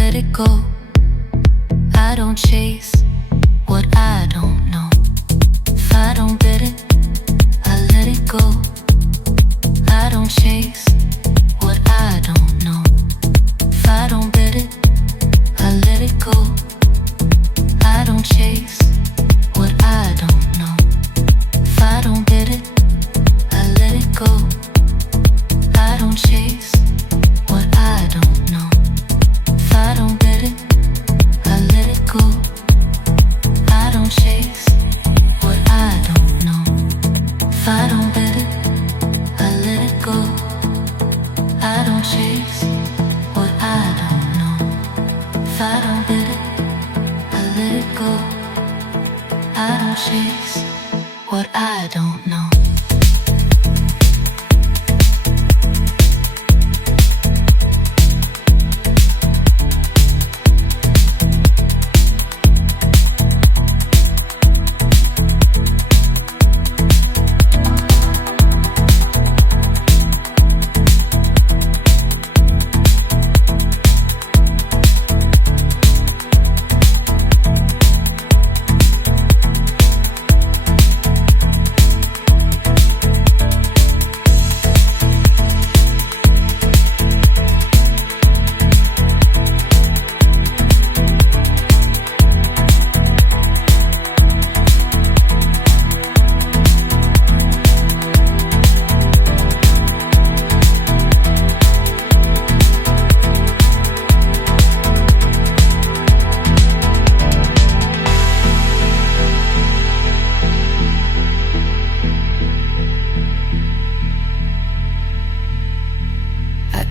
let it go. I don't chase what I don't know. If I don't get it, I let it go. I don't chase what I don't know. If I don't get it, I let it go. I don't chase what I don't know. If I don't get it, I let it go. I don't chase what I don't know. If I don't get it, I let it go. I don't chase what I don't know. If I don't get it, I let it go. I don't chase what I don't know. If I don't get it, I let it go. I don't chase what I don't know.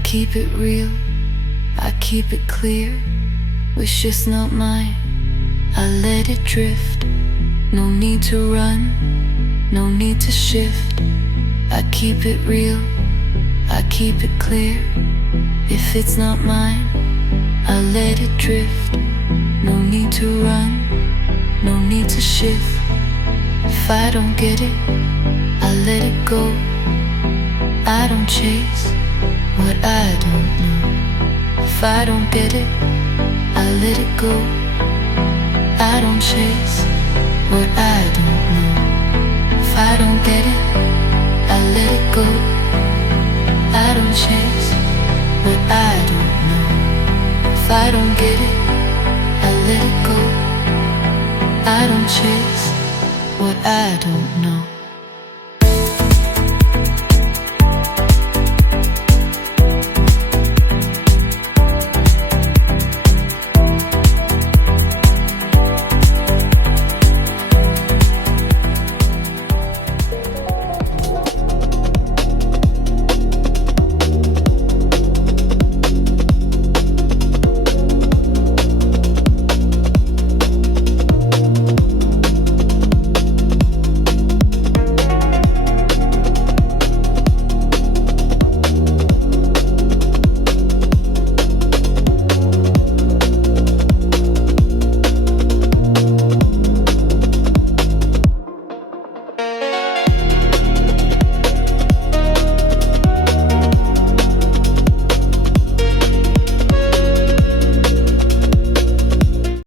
Keep it real, I keep it clear. Wish it's not mine, I let it drift. No need to run, no need to shift. I keep it real, I keep it clear. If it's not mine, I let it drift. No need to run, no need to shift. If I don't get it, I let it go. I don't chase what I don't know. If I don't get it, I let it go. I don't chase what I don't know. If I don't get it, I let it go. I don't chase what I don't know. If I don't get it, I let it go. I don't chase what I don't know.